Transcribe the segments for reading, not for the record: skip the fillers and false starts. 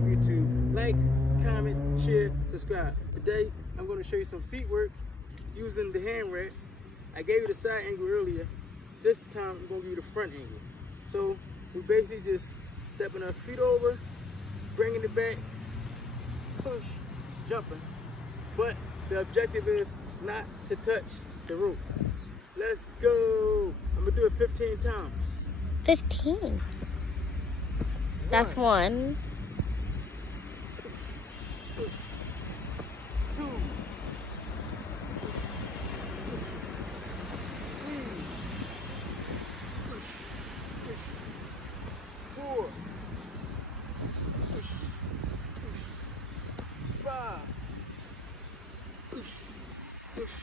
up, YouTube? Like, comment, share, subscribe. Today, I'm going to show you some feet work using the hand rack. I gave you the side angle earlier. This time, I'm going to give you the front angle. So, we basically just stepping our feet over, bringing it back, push, jumping. But the objective is not to touch the rope. Let's go. I'm going to do it 15 times. 15? That's one. Push, push. 2. Push, push. 3. Push, push. 4. Push, push. 5. Push, push.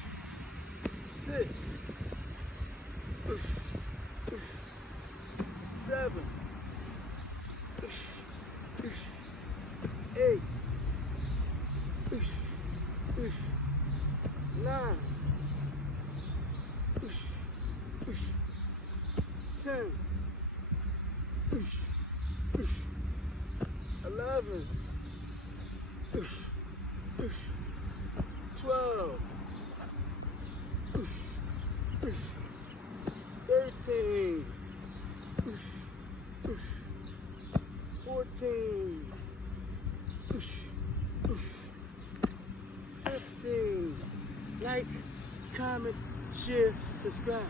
6. Push, push. 7. Push, push. 8. Push, push. 9. Push, push. 10. Push, push. 11. Push, push. 12. Push, push. 13. Push, push. 14. Push, push. 15. Like, comment, share, subscribe.